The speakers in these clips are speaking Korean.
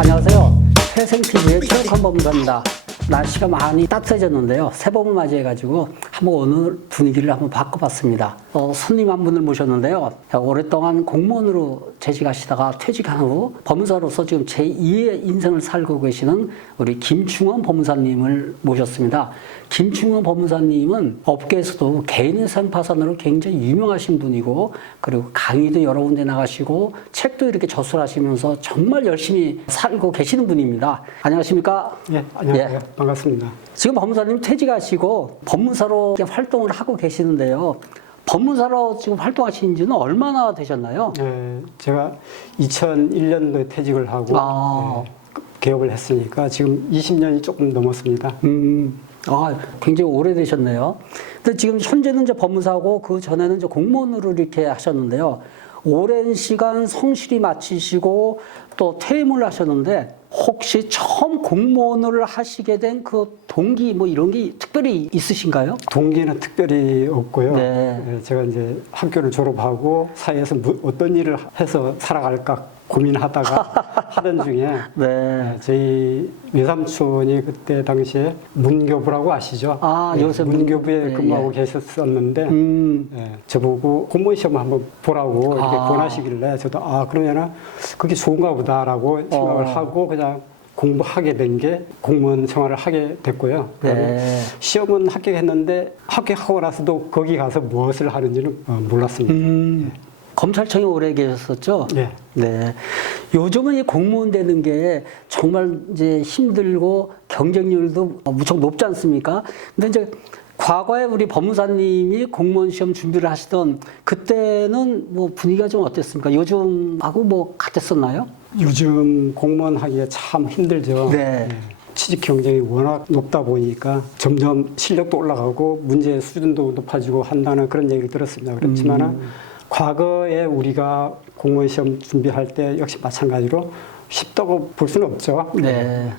안녕하세요. 회생TV의 최욱한 법무사입니다. 날씨가 많이 따뜻해졌는데요. 새봄을 맞이해가지고 한번 오늘 분위기를 한번 바꿔봤습니다. 손님 한 분을 모셨는데요. 오랫동안 공무원으로 재직하시다가 퇴직한 후 법무사로서 지금 제2의 인생을 살고 계시는 우리 김충원 법무사님을 모셨습니다. 김충원 법무사님은 업계에서도 개인회생 파산으로 굉장히 유명하신 분이고, 그리고 강의도 여러 군데 나가시고 책도 이렇게 저술하시면서 정말 열심히 살고 계시는 분입니다. 안녕하십니까? 예, 안녕하세요. 반갑습니다. 지금 법무사님 퇴직하시고 법무사로 이렇게 활동을 하고 계시는데요. 법무사로 지금 활동하신 지는 얼마나 되셨나요? 예, 제가 2001년도에 퇴직을 하고 개업을 했으니까 지금 20년이 조금 넘었습니다. 굉장히 오래되셨네요. 근데 지금 현재는 이제 법무사고 그 전에는 이제 공무원으로 이렇게 하셨는데요. 오랜 시간 성실히 마치시고 또 퇴임을 하셨는데, 혹시 처음 공무원을 하시게 된 그 동기 뭐 이런 게 특별히 있으신가요? 동기는 특별히 없고요. 네. 예, 제가 이제 학교를 졸업하고 사회에서 어떤 일을 해서 살아갈까 고민하다가 하던 중에 네. 저희 외삼촌이 그때 당시에 문교부라고 아시죠? 요새 문교부에 근무하고 계셨었는데 저보고 공무원 시험 한번 보라고 이렇게 권하시길래 저도 그러면은 그게 좋은가 보다라고 생각을 하고 그냥 공부하게 된 게 공무원 생활을 하게 됐고요. 네. 시험은 합격했는데 합격하고 나서도 거기 가서 무엇을 하는지는 몰랐습니다. 검찰청에 오래 계셨었죠? 네. 네. 요즘은 이 공무원 되는 게 정말 이제 힘들고 경쟁률도 무척 높지 않습니까? 근데 이제 과거에 우리 법무사님이 공무원 시험 준비를 하시던 그때는 뭐 분위기가 좀 어땠습니까? 요즘하고 뭐 같았었나요? 요즘 공무원 하기가 참 힘들죠. 네. 취직 경쟁이 워낙 높다 보니까 점점 실력도 올라가고 문제 수준도 높아지고 한다는 그런 얘기를 들었습니다. 그렇지만은 과거에 우리가 공무원 시험 준비할 때 역시 마찬가지로 쉽다고 볼 수는 없죠. 네.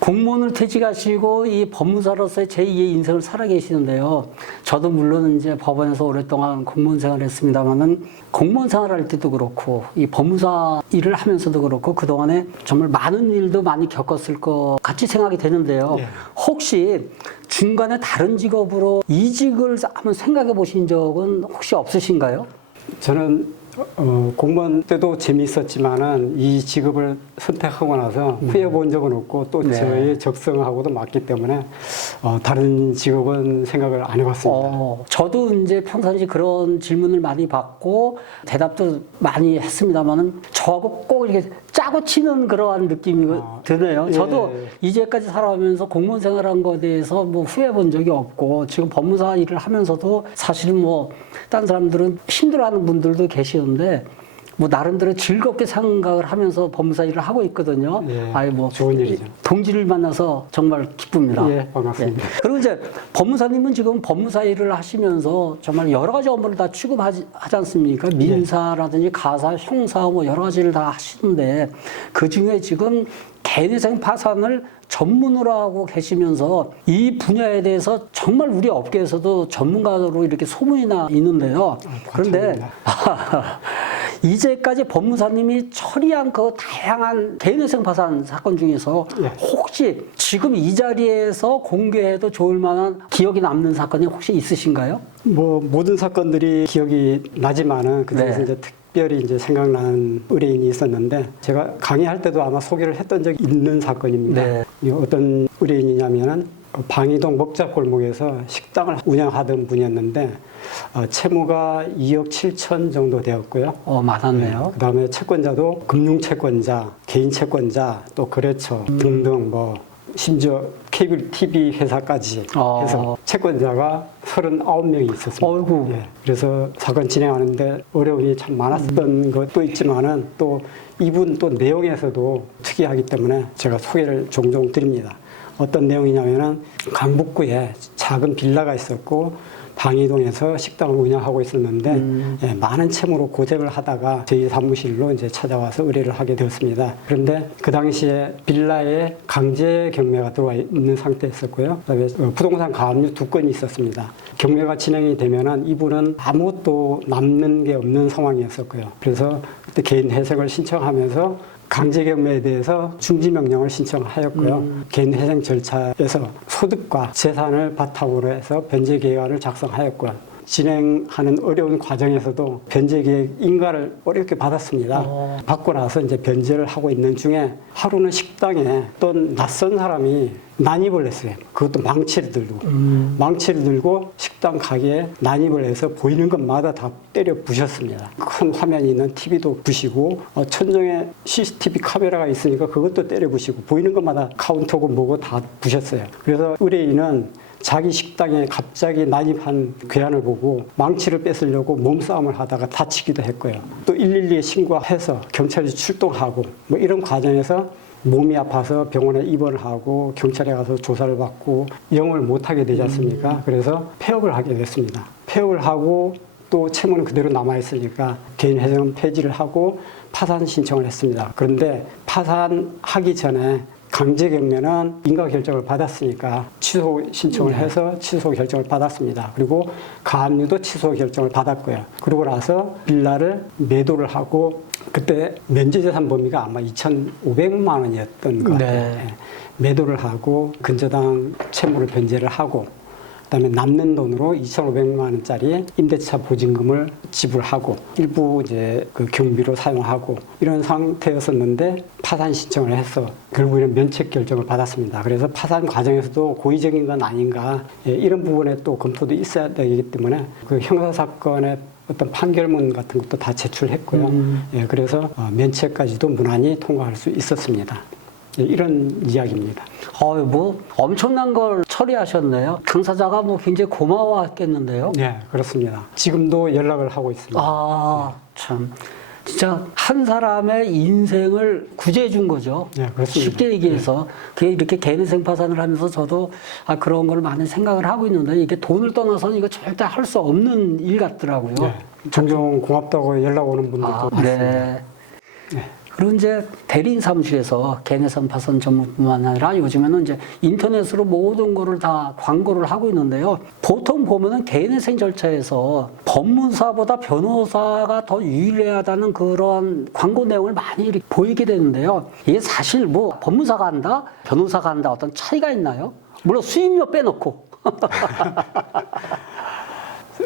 공무원을 퇴직하시고 이 법무사로서의 제2의 인생을 살아 계시는데요. 저도 물론 이제 법원에서 오랫동안 공무원 생활을 했습니다만은 공무원 생활할 때도 그렇고 이 법무사 일을 하면서도 그렇고 그동안에 정말 많은 일도 많이 겪었을 것 같이 생각이 되는데요. 네. 혹시 중간에 다른 직업으로 이직을 한번 생각해 보신 적은 혹시 없으신가요? 저는 공무원 때도 재미있었지만은 이 직업을 선택하고 나서 후회 본 적은 없고 또 네. 저의 적성하고도 맞기 때문에 다른 직업은 생각을 안 해봤습니다. 저도 이제 평상시 그런 질문을 많이 받고 대답도 많이 했습니다만은 저하고 꼭 이렇게 짜고 치는 그러한 느낌이 드네요. 예. 저도 이제까지 살아오면서 공무원 생활한 것에 대해서 뭐 후회 본 적이 없고 지금 법무사 일을 하면서도 사실은 뭐 다른 사람들은 힘들어하는 분들도 계시는데 뭐 나름대로 즐겁게 생각을 하면서 법무사 일을 하고 있거든요. 예, 뭐 좋은 일이죠. 동지를 만나서 정말 기쁩니다. 예, 반갑습니다. 그리고 이제 법무사님은 지금 법무사 일을 하시면서 정말 여러 가지 업무를 다 취급하지 않습니까? 민사라든지 가사, 형사 뭐 여러 가지를 다 하시는데 그 중에 지금 개인회생 파산을 전문으로 하고 계시면서 이 분야에 대해서 정말 우리 업계에서도 전문가로 이렇게 소문이 나 있는데요. 그런데 이제까지 법무사님이 처리한 그 다양한 개인회생 파산 사건 중에서 혹시 지금 이 자리에서 공개해도 좋을 만한 기억이 남는 사건이 혹시 있으신가요? 뭐 모든 사건들이 기억이 나지만은 그중에서 이제 특별히 이제 생각나는 의뢰인이 있었는데 제가 강의할 때도 아마 소개를 했던 적이 있는 사건입니다. 이 어떤 의뢰인이냐면은 방이동 먹자골목에서 식당을 운영하던 분이었는데 채무가 2억 7천 정도 되었고요. 많았네요. 그다음에 채권자도 금융채권자, 개인채권자, 또 거래처 등등 뭐 심지어 케이블 TV 회사까지 해서 채권자가 39명이 있었습니다. 그래서 사건 진행하는데 어려움이 참 많았던 것도 있지만은 또 이분 또 내용에서도 특이하기 때문에 제가 소개를 종종 드립니다. 어떤 내용이냐면은 강북구에 작은 빌라가 있었고 방이동에서 식당을 운영하고 있었는데 많은 채무로 고생을 하다가 저희 사무실로 이제 찾아와서 의뢰를 하게 되었습니다. 그런데 그 당시에 빌라에 강제 경매가 들어와 있는 상태였었고요. 그다음에 부동산 가압류 2건이 있었습니다. 경매가 진행이 되면은 이분은 아무것도 남는 게 없는 상황이었었고요. 그래서 그때 개인 회생을 신청하면서 강제경매에 대해서 중지명령을 신청하였고요. 개인 회생 절차에서 소득과 재산을 바탕으로 해서 변제계획안을 작성하였고요. 진행하는 어려운 과정에서도 변제계획 인가를 어렵게 받았습니다. 받고 나서 이제 변제를 하고 있는 중에 하루는 식당에 어떤 낯선 사람이 난입을 했어요. 그것도 망치를 들고. 망치를 들고 식당 가게에 난입을 해서 보이는 것마다 다 때려 부셨습니다. 큰 화면이 있는 TV도 부시고 천정에 CCTV 카메라가 있으니까 그것도 때려 부시고 보이는 것마다 카운터고 뭐고 다 부셨어요. 그래서 의뢰인은 자기 식당에 갑자기 난입한 괴한을 보고 망치를 뺏으려고 몸싸움을 하다가 다치기도 했고요. 또 112에 신고해서 경찰이 출동하고 뭐 이런 과정에서 몸이 아파서 병원에 입원을 하고 경찰에 가서 조사를 받고 영업을 못하게 되지 않습니까? 그래서 폐업을 하게 됐습니다. 폐업을 하고 또 채무는 그대로 남아있으니까 개인 회생 폐지를 하고 파산 신청을 했습니다. 그런데 파산하기 전에 강제경매는 인가 결정을 받았으니까 취소 신청을 해서 취소 결정을 받았습니다. 그리고 가압류도 취소 결정을 받았고요. 그러고 나서 빌라를 매도를 하고 그때 면제재산 범위가 아마 2,500만 원이었던 것 같아요. 네. 매도를 하고 근저당 채무를 변제를 하고 그다음에 남는 돈으로 2,500만 원짜리 임대차 보증금을 지불하고 일부 이제 그 경비로 사용하고 이런 상태였었는데 파산 신청을 해서 결국에는 면책 결정을 받았습니다. 그래서 파산 과정에서도 고의적인 건 아닌가 이런 부분에 또 검토도 있어야 되기 때문에 그 형사 사건의 어떤 판결문 같은 것도 다 제출했고요. 그래서 면책까지도 무난히 통과할 수 있었습니다. 이런 이야기입니다. 뭐 엄청난 걸 처리하셨네요. 당사자가 뭐 굉장히 고마워했겠는데요. 네, 그렇습니다. 지금도 연락을 하고 있습니다. 참. 진짜 한 사람의 인생을 구제해 준 거죠. 네, 그렇습니다. 쉽게 얘기해서 그게 이렇게 개인회생 파산을 하면서 저도 그런 걸 많이 생각을 하고 있는데 이게 돈을 떠나서는 이거 절대 할 수 없는 일 같더라고요. 네, 종종 고맙다고 연락 오는 분들도 많습니다. 네. 그리고 이제 대리인 사무실에서 개인회생 파산 전문뿐만 아니라 요즘에는 이제 인터넷으로 모든 거를 다 광고를 하고 있는데요. 보통 보면은 개인회생 절차에서 법무사보다 변호사가 더 유리하다는 그런 광고 내용을 많이 이렇게 보이게 되는데요. 이게 사실 뭐 법무사가 한다, 변호사가 한다 어떤 차이가 있나요? 물론 수임료 빼놓고.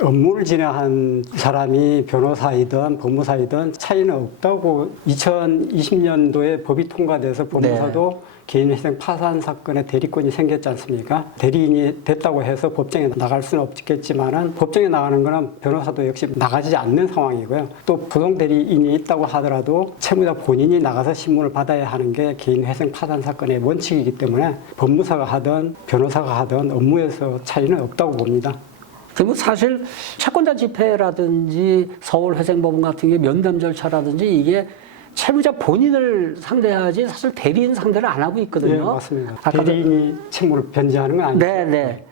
업무를 진행한 사람이 변호사이든 법무사이든 차이는 없다고 2020년도에 법이 통과돼서 법무사도 개인회생 파산 사건의 대리권이 생겼지 않습니까? 대리인이 됐다고 해서 법정에 나갈 수는 없겠지만은 법정에 나가는 거는 변호사도 역시 나가지 않는 상황이고요. 또 부동 대리인이 있다고 하더라도 채무자 본인이 나가서 신문을 받아야 하는 게 개인회생 파산 사건의 원칙이기 때문에 법무사가 하든 변호사가 하든 업무에서 차이는 없다고 봅니다. 그리고 사실 채권자 집회라든지 서울회생법원 같은 게 면담 절차라든지 이게 채무자 본인을 상대하지 사실 대리인 상대를 안 하고 있거든요. 네, 맞습니다. 대리인이 채무를 변제하는 건 아니죠. 네.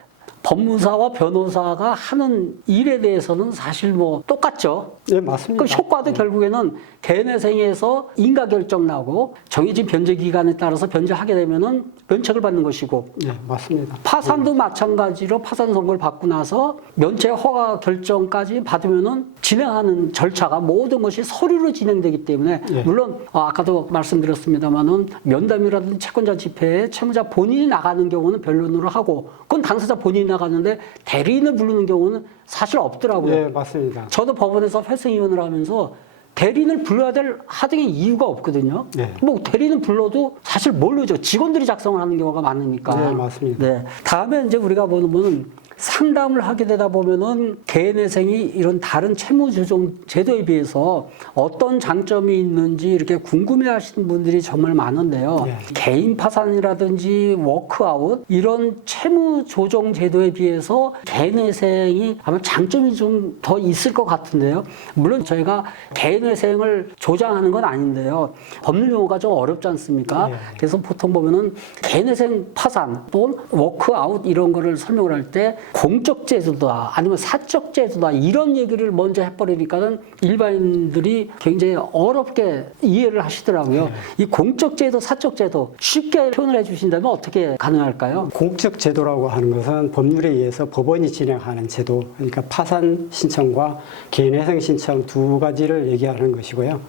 법무사와 변호사가 하는 일에 대해서는 사실 뭐 똑같죠. 네, 맞습니다. 그 효과도 결국에는 개인회생에서 인가 결정 나고 정해진 변제 기간에 따라서 변제하게 되면은 면책을 받는 것이고. 네, 맞습니다. 파산도 마찬가지로 파산 선고를 받고 나서 면책 허가 결정까지 받으면은 진행하는 절차가 모든 것이 서류로 진행되기 때문에 물론 아까도 말씀드렸습니다만은 면담이라든지 채권자 집회에 채무자 본인이 나가는 경우는 변론으로 하고 그건 당사자 본인이 나가는데 대리인을 부르는 경우는 사실 없더라고요. 네, 맞습니다. 저도 법원에서 회생위원을 하면서 대리인을 불러야 될 하등의 이유가 없거든요. 네. 뭐 대리인을 불러도 사실 모르죠. 직원들이 작성을 하는 경우가 많으니까. 네, 맞습니다. 네. 다음에 이제 우리가 보면 상담을 하게 되다 보면은 개인회생이 이런 다른 채무조정 제도에 비해서 어떤 장점이 있는지 이렇게 궁금해 하시는 분들이 정말 많은데요. 네. 개인 파산이라든지 워크아웃 이런 채무조정 제도에 비해서 개인회생이 아마 장점이 좀 더 있을 것 같은데요. 물론 저희가 개인회생을 조장하는 건 아닌데요. 법률 용어가 좀 어렵지 않습니까? 네. 그래서 보통 보면은 개인회생 파산 또는 워크아웃 이런 거를 설명을 할 때 공적 제도다 아니면 사적 제도다 이런 얘기를 먼저 해버리니까는 일반인들이 굉장히 어렵게 이해를 하시더라고요. 이 공적 제도, 사적 제도 쉽게 표현을 해주신다면 어떻게 가능할까요? 공적 제도라고 하는 것은 법률에 의해서 법원이 진행하는 제도, 그러니까 파산 신청과 개인회생 신청 두 가지를 얘기하는 것이고요.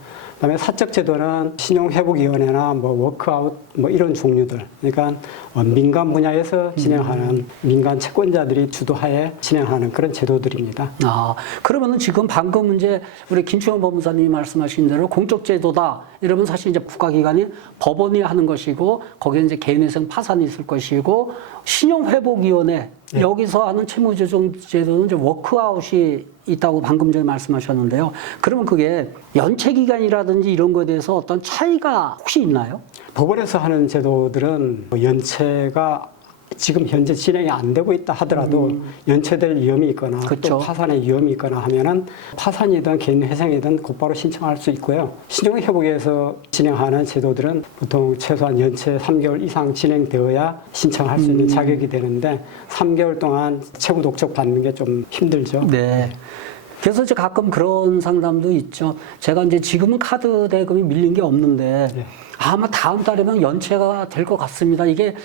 그다음에 사적제도는 신용회복위원회나 뭐 워크아웃 뭐 이런 종류들, 그러니까 민간 분야에서 진행하는 민간 채권자들이 주도하에 진행하는 그런 제도들입니다. 아, 그러면은 지금 방금 이제 우리 김충현 법무사님이 말씀하신 대로 공적 제도다 이러면 사실 이제 국가기관이 법원이 하는 것이고 거기에 이제 개인회생 파산이 있을 것이고 신용회복위원회 네. 여기서 하는 채무조정 제도는 이제 워크아웃이 있다고 방금 전에 말씀하셨는데요. 그러면 그게 연체기간이라든지 이런 거에 대해서 어떤 차이가 혹시 있나요? 법원에서 하는 제도들은 연체가 지금 현재 진행이 안 되고 있다 하더라도 연체될 위험이 있거나 그쵸. 또 파산의 위험이 있거나 하면은 파산이든 개인 회생이든 곧바로 신청할 수 있고요. 신용회복에서 진행하는 제도들은 보통 최소한 연체 3개월 이상 진행되어야 신청할 수 있는 자격이 되는데 3개월 동안 채무 독촉 받는 게 좀 힘들죠. 네. 그래서 이제 가끔 그런 상담도 있죠. 제가 이제 지금은 카드 대금이 밀린 게 없는데 네. 아마 다음 달이면 연체가 될 것 같습니다. 이게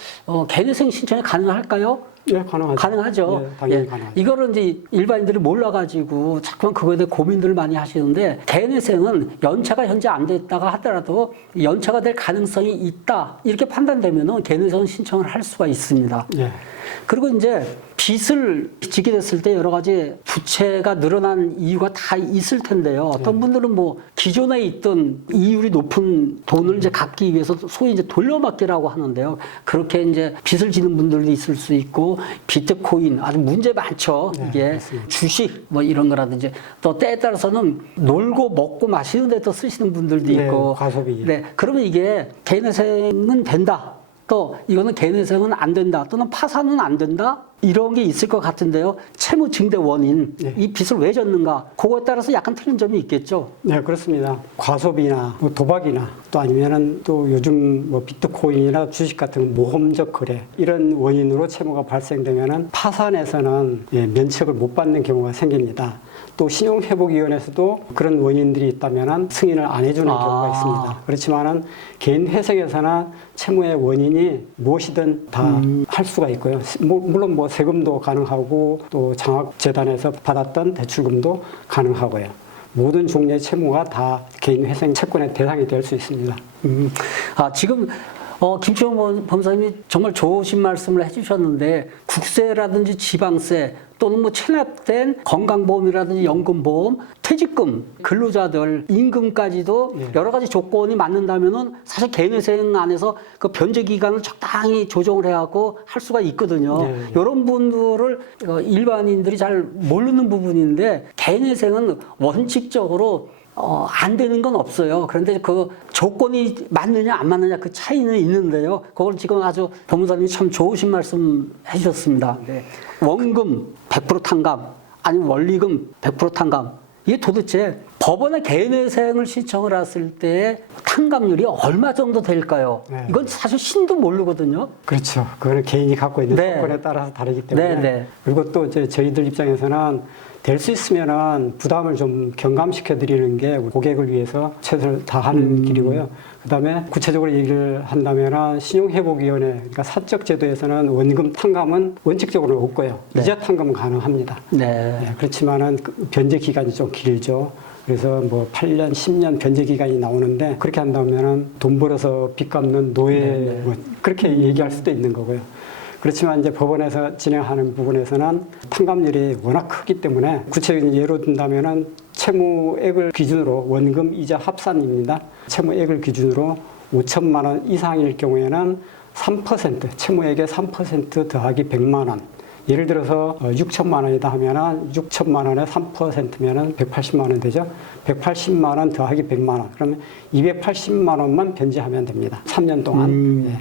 개인회생 신청이 가능할까요? 네, 가능하죠. 가능하죠. 네, 당연히 가능하죠. 이거를 이제 일반인들이 몰라가지고 자꾸만 그거에 대해 고민들을 많이 하시는데 개인회생은 연체가 현재 안 됐다가 하더라도 연체가 될 가능성이 있다 이렇게 판단되면은 개인회생 신청을 할 수가 있습니다. 네. 그리고 이제 빚을 지게 됐을 때 여러 가지 부채가 늘어난 이유가 다 있을 텐데요. 어떤 분들은 뭐 기존에 있던 이율이 높은 돈을 이제 갚기 위해서 소위 이제 돌려막기라고 하는데요. 그렇게 이제 빚을 지는 분들도 있을 수 있고 비트코인 아주 문제 많죠. 네, 이게 맞습니다. 주식 뭐 이런 거라든지 또 때에 따라서는 놀고 먹고 마시는 데 또 쓰시는 분들도 네, 있고. 과소비. 네. 그러면 이게 개인회생은 된다. 또 이거는 개인회생은 안 된다 또는 파산은 안 된다 이런 게 있을 것 같은데요. 채무 증대 원인 네. 이 빚을 왜 졌는가 그거에 따라서 약간 틀린 점이 있겠죠. 네, 그렇습니다. 과소비나 뭐 도박이나 또 아니면은 또 요즘 뭐 비트코인이나 주식 같은 모험적 거래 이런 원인으로 채무가 발생되면은 파산에서는 면책을 못 받는 경우가 생깁니다. 또 신용회복위원회에서도 그런 원인들이 있다면은 승인을 안 해주는 경우가 있습니다. 그렇지만은 개인 회생에서나 채무의 원인이 무엇이든 다 할 수가 있고요. 물론 뭐 세금도 가능하고 또 장학재단에서 받았던 대출금도 가능하고요. 모든 종류의 채무가 다 개인 회생 채권의 대상이 될 수 있습니다. 지금 김충현 법사님이 정말 좋으신 말씀을 해주셨는데 국세라든지 지방세 또는 뭐 체납된 건강보험이라든지 연금보험, 퇴직금, 근로자들 임금까지도 여러 가지 조건이 맞는다면은 사실 개인회생 안에서 그 변제 기간을 적당히 조정을 해갖고 할 수가 있거든요. 네. 이런 분들을 일반인들이 잘 모르는 부분인데 개인회생은 원칙적으로 안 되는 건 없어요. 그런데 그 조건이 맞느냐 안 맞느냐 그 차이는 있는데요. 그걸 지금 아주 법무사님이 참 좋으신 말씀 해주셨습니다. 네. 원금 100% 탕감 아니면 원리금 100% 탕감 이게 도대체 법원에 개인회생을 신청을 했을 때 탕감률이 얼마 정도 될까요? 네. 이건 사실 신도 모르거든요. 그렇죠. 그거는 개인이 갖고 있는 네. 조건에 따라서 다르기 때문에. 네, 네. 그리고 또 이제 저희들 입장에서는 될 수 있으면은 부담을 좀 경감시켜 드리는 게 고객을 위해서 최선을 다하는 길이고요. 그다음에 구체적으로 얘기를 한다면은 신용회복위원회, 그러니까 사적 제도에서는 원금 탕감은 원칙적으로 없고요. 네. 이자 탕감은 가능합니다. 네. 네, 그렇지만은 그 변제 기간이 좀 길죠. 그래서 뭐 8년, 10년 변제 기간이 나오는데 그렇게 한다면은 돈 벌어서 빚 갚는 노예 네. 뭐 그렇게 얘기할 수도 있는 거고요. 그렇지만 이제 법원에서 진행하는 부분에서는 탕감률이 워낙 크기 때문에 구체적인 예로 든다면은 채무액을 기준으로 원금 이자 합산입니다. 채무액을 기준으로 5천만 원 이상일 경우에는 3% 채무액의 3% 더하기 100만 원. 예를 들어서 6천만 원이다 하면은 6천만 원에 3%면은 180만 원 되죠. 180만 원 더하기 100만 원. 그러면 280만 원만 변제하면 됩니다. 3년 동안. 예.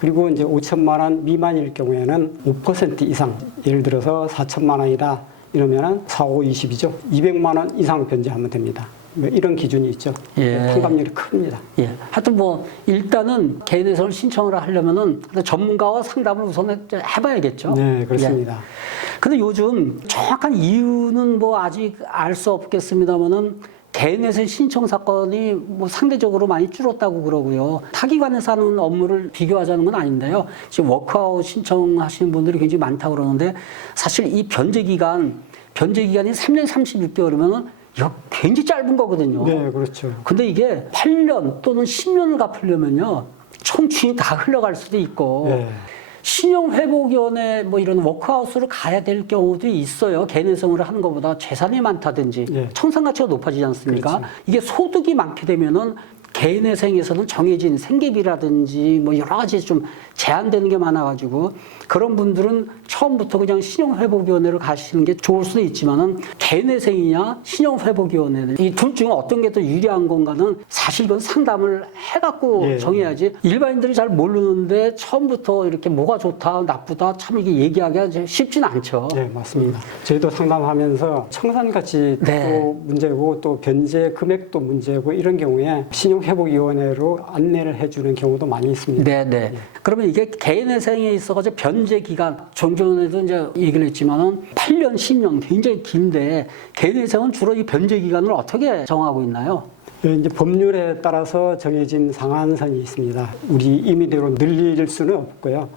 그리고 이제 5천만 원 미만일 경우에는 5% 이상. 예를 들어서 4천만 원이다 이러면은 4, 5, 20이죠. 200만 원 이상 변제하면 됩니다. 뭐 이런 기준이 있죠. 예. 탕감률이 큽니다. 예. 하여튼 뭐 일단은 개인회생을 신청을 하려면은 전문가와 상담을 우선 해봐야겠죠. 네, 그렇습니다. 예. 근데 요즘 정확한 이유는 뭐 아직 알 수 없겠습니다만은 개인회생 신청 사건이 뭐 상대적으로 많이 줄었다고 그러고요. 타기관에서 하는 업무를 비교하자는 건 아닌데요. 지금 워크아웃 신청하시는 분들이 굉장히 많다고 그러는데 사실 이 변제 기간이 3년 36개월이면은 이거 굉장히 짧은 거거든요. 네, 그렇죠. 근데 이게 8년 또는 10년을 갚으려면요. 청춘이 다 흘러갈 수도 있고 네. 신용회복위원회 뭐 이런 워크하우스로 가야 될 경우도 있어요. 개인회생을 하는 것보다 재산이 많다든지 네. 청산가치가 높아지지 않습니까? 그렇죠. 이게 소득이 많게 되면은 개인회생에서는 정해진 생계비라든지 뭐 여러 가지 좀 제한되는 게 많아가지고 그런 분들은 처음부터 그냥 신용회복위원회로 가시는 게 좋을 수도 있지만은 개인회생이냐 신용회복위원회 이 둘 중에 어떤 게 더 유리한 건가는 사실 이건 상담을 해갖고 예. 정해야지 일반인들이 잘 모르는데 처음부터 이렇게 뭐가 좋다 나쁘다 참 이게 얘기하기가 쉽지는 않죠. 네, 맞습니다. 저희도 상담하면서 청산가치도 네. 문제고 또 변제 금액도 문제고 이런 경우에 신용회복위원회로 안내를 해주는 경우도 많이 있습니다. 네네. 그러면 이게 개인회생에 있어가지고 변제 기간, 종전에도 이제 얘기를 했지만은 8년, 10년 굉장히 긴데 개인회생은 주로 이 변제 기간을 어떻게 정하고 있나요? 이제 법률에 따라서 정해진 상한선이 있습니다. 우리 임의대로 늘릴 수는 없고요.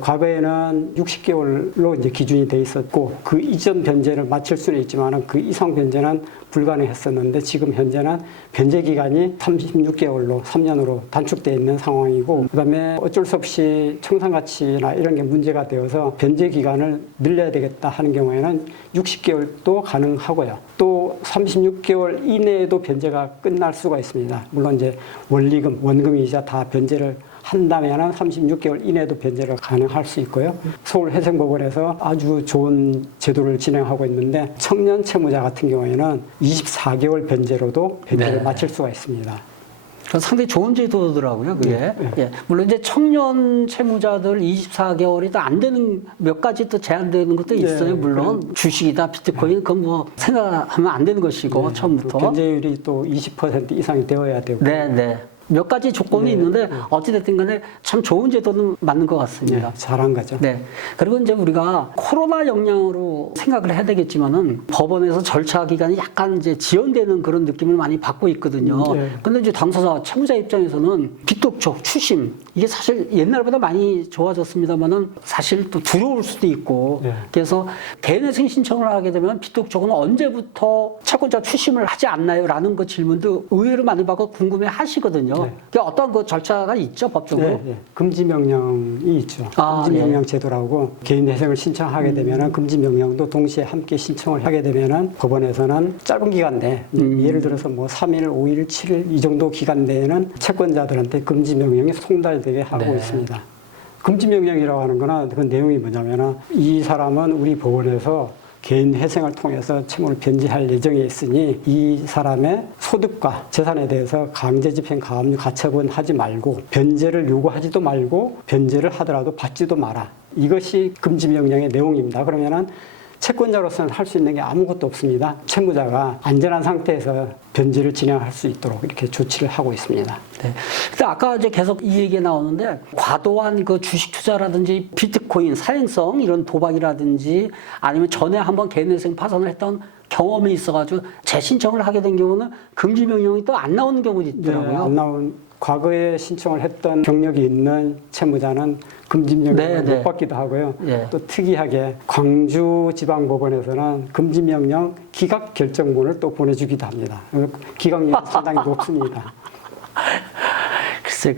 과거에는 60개월로 이제 기준이 돼 있었고 그 이전 변제를 마칠 수는 있지만 그 이상 변제는 불가능했었는데 지금 현재는 변제 기간이 36개월로 3년으로 단축되어 있는 상황이고 그다음에 어쩔 수 없이 청산가치나 이런 게 문제가 되어서 변제 기간을 늘려야 되겠다 하는 경우에는 60개월도 가능하고요. 또 36개월 이내에도 변제가 끝날 수가 있습니다. 물론 이제 원리금, 원금이자 다 변제를 한다면은 36개월 이내에도 변제가 가능할 수 있고요. 서울회생법원에서 아주 좋은 제도를 진행하고 있는데 청년 채무자 같은 경우에는 24개월 변제로도 변제를 네. 마칠 수가 있습니다. 상당히 좋은 제도더라고요, 그게. 네, 네. 예. 물론 이제 청년 채무자들 24개월이 더 안 되는 몇 가지 또 제한되는 것도 있어요. 네, 물론 주식이다, 비트코인, 그건 뭐 생각하면 안 되는 것이고, 처음부터. 변제율이 또 20% 이상이 되어야 되고. 네, 네. 몇 가지 조건이 있는데 어찌됐든 간에 참 좋은 제도는 맞는 것 같습니다. 네, 잘한 거죠. 네. 그리고 이제 우리가 코로나 영향으로 생각을 해야 되겠지만은 법원에서 절차 기간이 약간 이제 지연되는 그런 느낌을 많이 받고 있거든요. 네. 근데 이제 당사자, 채무자 입장에서는 빚독촉, 추심 이게 사실 옛날보다 많이 좋아졌습니다만은 사실 또 두려울 수도 있고 네. 그래서 개인회생 신청을 하게 되면 빚독촉은 언제부터 채권자 추심을 하지 않나요? 라는 그 질문도 의외로 많이 받고 궁금해 하시거든요. 네. 그게 어떤 그 절차가 있죠, 법적으로? 네, 네. 금지 명령이 있죠. 아, 금지 명령 제도라고 개인 회생을 신청하게 되면은 금지 명령도 동시에 함께 신청을 하게 되면은 법원에서는 짧은 기간 내에 예를 들어서 뭐 3일, 5일, 7일 이 정도 기간 내에는 채권자들한테 금지 명령이 송달되게 하고 네. 있습니다. 금지 명령이라고 하는 거는 그 내용이 뭐냐면은 이 사람은 우리 법원에서 개인 회생을 통해서 채무를 변제할 예정에 있으니 이 사람의 소득과 재산에 대해서 강제집행 가압류 가처분 하지 말고 변제를 요구하지도 말고 변제를 하더라도 받지도 마라. 이것이 금지명령의 내용입니다. 그러면은 채권자로서는 할 수 있는 게 아무것도 없습니다. 채무자가 안전한 상태에서 변제를 진행할 수 있도록 이렇게 조치를 하고 있습니다. 네. 근데 아까 이제 계속 이 얘기가 나오는데 과도한 그 주식 투자라든지 비트코인 사행성 이런 도박이라든지 아니면 전에 한번 개인회생 파산을 했던 경험이 있어가지고 재신청을 하게 된 경우는 금지 명령이 또 안 나오는 경우도 있더라고요. 네, 안 나온 과거에 신청을 했던 경력이 있는 채무자는 금지명령을 네, 네. 못 받기도 하고요. 네. 또 특이하게 광주지방법원에서는 금지명령 기각 결정문을 또 보내주기도 합니다. 기각률이 상당히 높습니다. 글쎄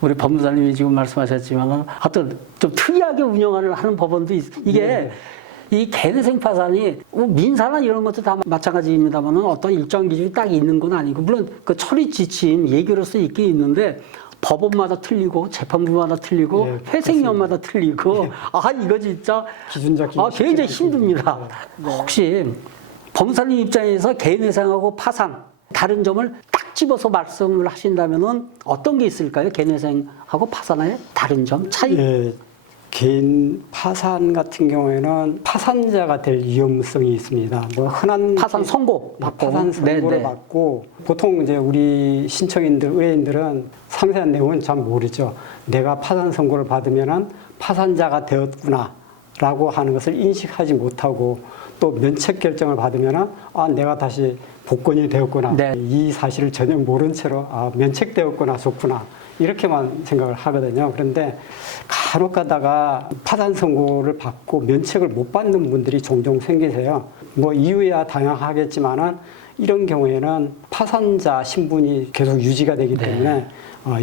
우리 법무사님이 지금 말씀하셨지만 하여튼 좀 특이하게 운영을 하는 법원도 이게 네. 이 개인회생 파산이 뭐 민사나 이런 것도 다 마찬가지입니다만 어떤 일정 기준이 딱 있는 건 아니고 물론 그 처리 지침 예규로서 있긴 있는데 법원마다 틀리고 재판부마다 틀리고 네, 회생년마다 틀리고 이거 진짜 기준적 굉장히 힘듭니다. 혹시 법무사님 입장에서 개인회생하고 파산 다른 점을 딱 집어서 말씀을 하신다면은 어떤 게 있을까요? 개인회생하고 파산의 다른 점 차이? 예, 개인 파산 같은 경우에는 파산자가 될 위험성이 있습니다. 뭐 흔한 파산 선고 받고 파산 선고를 네네. 받고 보통 이제 우리 신청인들 의뢰인들은 상세한 내용은 잘 모르죠. 내가 파산 선고를 받으면은 파산자가 되었구나라고 하는 것을 인식하지 못하고 또 면책 결정을 받으면은 내가 다시 복권이 되었구나. 네. 이 사실을 전혀 모른 채로 면책되었구나, 좋구나. 이렇게만 생각을 하거든요. 그런데 간혹 가다가 파산 선고를 받고 면책을 못 받는 분들이 종종 생기세요. 뭐 이유야 다양하겠지만은 이런 경우에는 파산자 신분이 계속 유지가 되기 때문에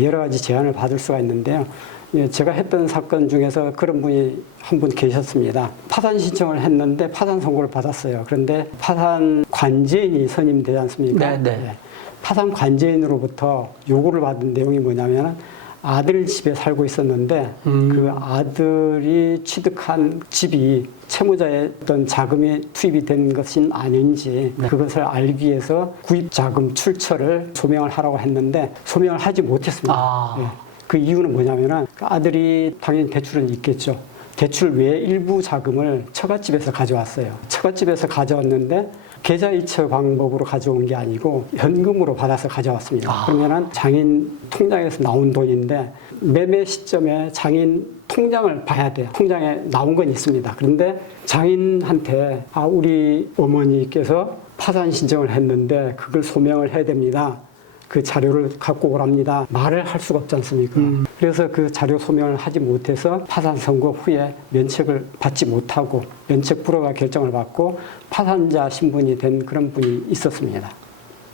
여러 가지 제한을 받을 수가 있는데요. 예, 제가 했던 사건 중에서 그런 분이 한 분 계셨습니다. 파산 신청을 했는데 파산 선고를 받았어요. 그런데 파산 관제인이 선임되지 않습니까? 예. 파산 관제인으로부터 요구를 받은 내용이 뭐냐면 아들 집에 살고 있었는데 그 아들이 취득한 집이 채무자의 어떤 자금이 투입이 된 것은 아닌지 그것을 알기 위해서 구입 자금 출처를 소명을 하라고 했는데 소명을 하지 못했습니다. 예. 그 이유는 뭐냐면은 아들이 당연히 대출은 있겠죠. 대출 외에 일부 자금을 처갓집에서 가져왔어요. 처갓집에서 가져왔는데 계좌이체 방법으로 가져온 게 아니고 현금으로 받아서 가져왔습니다. 그러면은 장인 통장에서 나온 돈인데 매매 시점에 장인 통장을 봐야 돼요. 통장에 나온 건 있습니다. 그런데 장인한테 우리 어머니께서 파산 신청을 했는데 그걸 소명을 해야 됩니다. 그 자료를 갖고 오랍니다. 말을 할 수가 없지 않습니까? 그래서 그 자료 소명을 하지 못해서 파산 선고 후에 면책을 받지 못하고 면책 불허가 결정을 받고 파산자 신분이 된 그런 분이 있었습니다.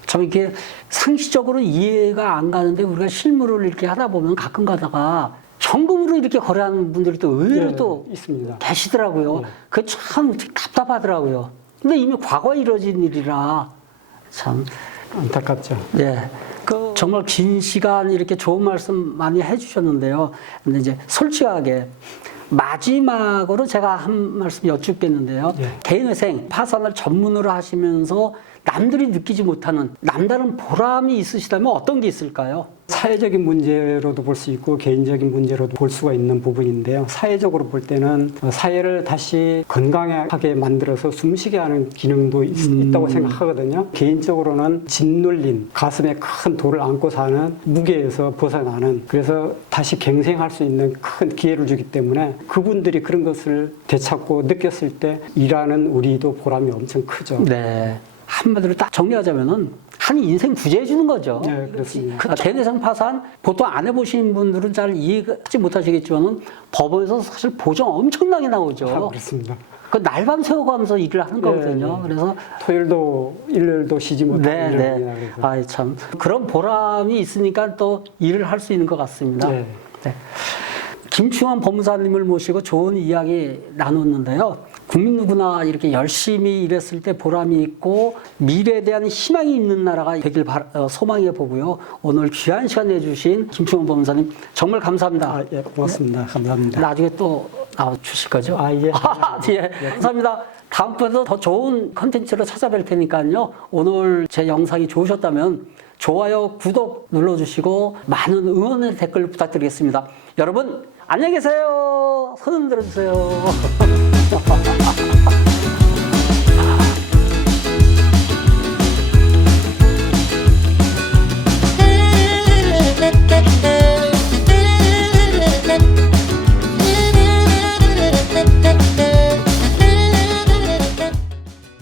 참 이렇게 상식적으로 이해가 안 가는데 우리가 실무를 이렇게 하다 보면 가끔 가다가 현금으로 이렇게 거래하는 분들이 또 의외로 또 있습니다. 계시더라고요. 그게 참 답답하더라고요. 근데 이미 과거에 이루어진 일이라 참 안타깝죠. 네. 정말 긴 시간 이렇게 좋은 말씀 많이 해주셨는데요. 근데 이제 솔직하게 마지막으로 제가 한 말씀 여쭙겠는데요. 개인회생 파산을 전문으로 하시면서 남들이 느끼지 못하는 남다른 보람이 있으시다면 어떤 게 있을까요? 사회적인 문제로도 볼 수 있고 개인적인 문제로도 볼 수가 있는 부분인데요. 사회적으로 볼 때는 사회를 다시 건강하게 만들어서 숨쉬게 하는 기능도 있다고 생각하거든요. 개인적으로는 짓눌린 가슴에 큰 돌을 안고 사는 무게에서 벗어나는 그래서 다시 갱생할 수 있는 큰 기회를 주기 때문에 그분들이 그런 것을 되찾고 느꼈을 때 일하는 우리도 보람이 엄청 크죠. 네. 한마디로 딱 정리하자면은 한 인생 구제해 주는 거죠. 네, 그렇습니다. 개인회생 파산 보통 안 해보신 분들은 잘 이해하지 못하시겠지만은 법원에서 사실 보정 엄청나게 나오죠. 그렇습니다. 그 날밤 새워가면서 일을 하는 거거든요. 그래서 토요일도 일요일도 쉬지 못하는 일입니다. 아, 참 그런 보람이 있으니까 또 일을 할 수 있는 것 같습니다. 네. 김충환 법무사님을 모시고 좋은 이야기 나눴는데요. 국민 누구나 이렇게 열심히 일했을 때 보람이 있고 미래에 대한 희망이 있는 나라가 되길 소망해 보고요. 오늘 귀한 시간 내주신 김충환 법무사님 정말 감사합니다. 예, 고맙습니다. 감사합니다. 나중에 또 나와 주실 거죠? 예. 예. 감사합니다. 다음번에도 더 좋은 컨텐츠로 찾아뵐 테니까요. 오늘 제 영상이 좋으셨다면 좋아요, 구독 눌러주시고 많은 응원의 댓글 부탁드리겠습니다. 여러분 안녕히 계세요. 손 흔들어 주세요.